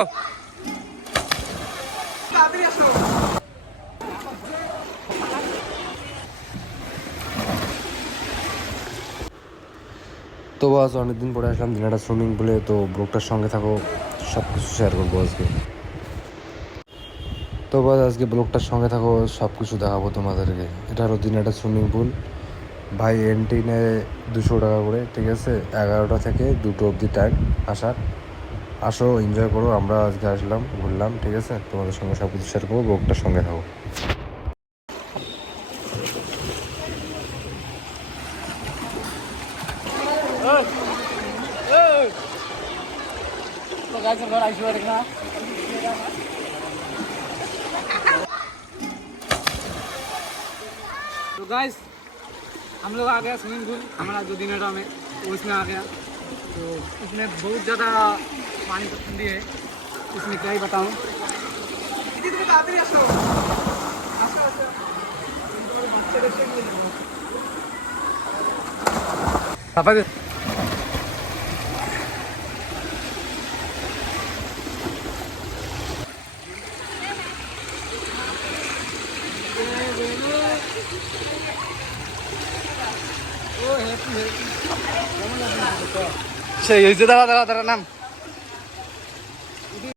তো আজ অনেকদিন পরে আসলাম দিনাটা সুইমিং পুলে। তো ব্লগটার সঙ্গে থাকো, সব কিছু শেয়ার করবো আজকে। তো আজকে ব্লগটার সঙ্গে থাকো, সব কিছু দেখাবো তোমাদেরকে। এটা হলো দিনাটা সুইমিং পুল। ভাই এন্ট্রি নেয় 200 টাকা করে, ঠিক আছে? 11টা থেকে 2টো অবধি টাইম আসার। আসো, এনজয় করো। আমরা আজকে আসলাম, ঘুরলাম, ঠিক আছে? তোমাদের সঙ্গে সব কিছু শেয়ার করবো, ব্লগটার সঙ্গে থাকো। तो गाइस हम लोग आ गया स्विमिंग पूल हमारा जो दिनेटा में वो इसमें आ गया। तो इसमें बहुत ज़्यादा पानी तो ठंडी है, इसमें क्या ही बताऊँ। पापा সেই হয়েছে, দাঁড়া দাঁড়া দাঁড়া নাম